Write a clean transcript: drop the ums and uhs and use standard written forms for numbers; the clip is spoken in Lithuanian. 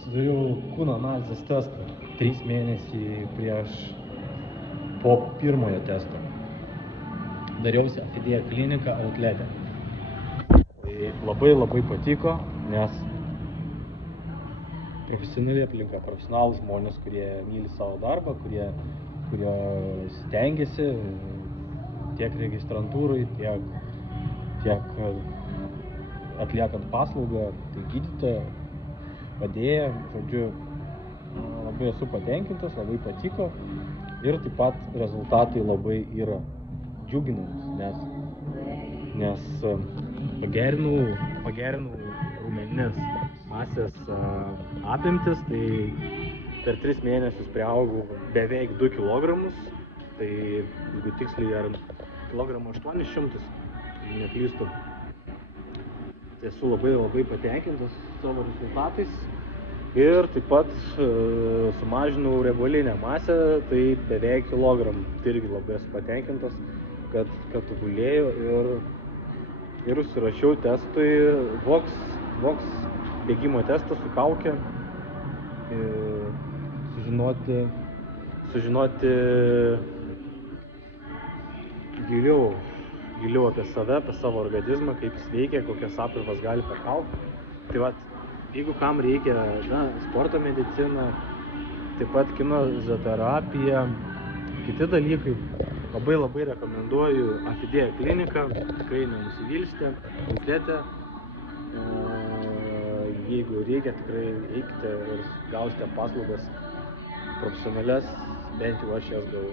Pasidariau kūno analizės testą 3 mėnesiai po pirmojo testo. Dariausi Afidėja kliniką Outlete. Tai labai patiko, nes profesionali aplinka, profesionalūs žmonės, kurie myli savo darbą, kurie stengiasi tiek registrantūrai, tiek atliekant paslaugą, tai gydytoja, padėja, žodžiu, labai esu patenkintas, labai patiko ir taip pat rezultatai labai yra džiuginantis, nes pagerinau raumeninės masės apimtis, tai per 3 mėnesius priaugau beveik 2 kilogramus, tai jeigu tiksliai ar kilogramų 800, neklystu. Tai esu labai patenkintas savo rezultatais ir taip pat sumažinau riebalinę masę, tai beveik kilogramų. Tai irgi labai esu patenkintas, kad tobulėjau ir užsirašiau testui Vox bėgimo testą su kauke, sužinoti giliau apie save, apie savo organizmą, kaip jis veikia, kokias apirvas gali pašaukti. Tai vat, jeigu kam reikia sporto medicina, taip pat kinezioterapija, kiti dalykai, labai rekomenduoju Afidėja kliniką, tikrai nenusivilsite, Outlete. Jeigu reikia, tikrai eikite ir gausite paslaugas profesionalias, bent jau aš jas gavau.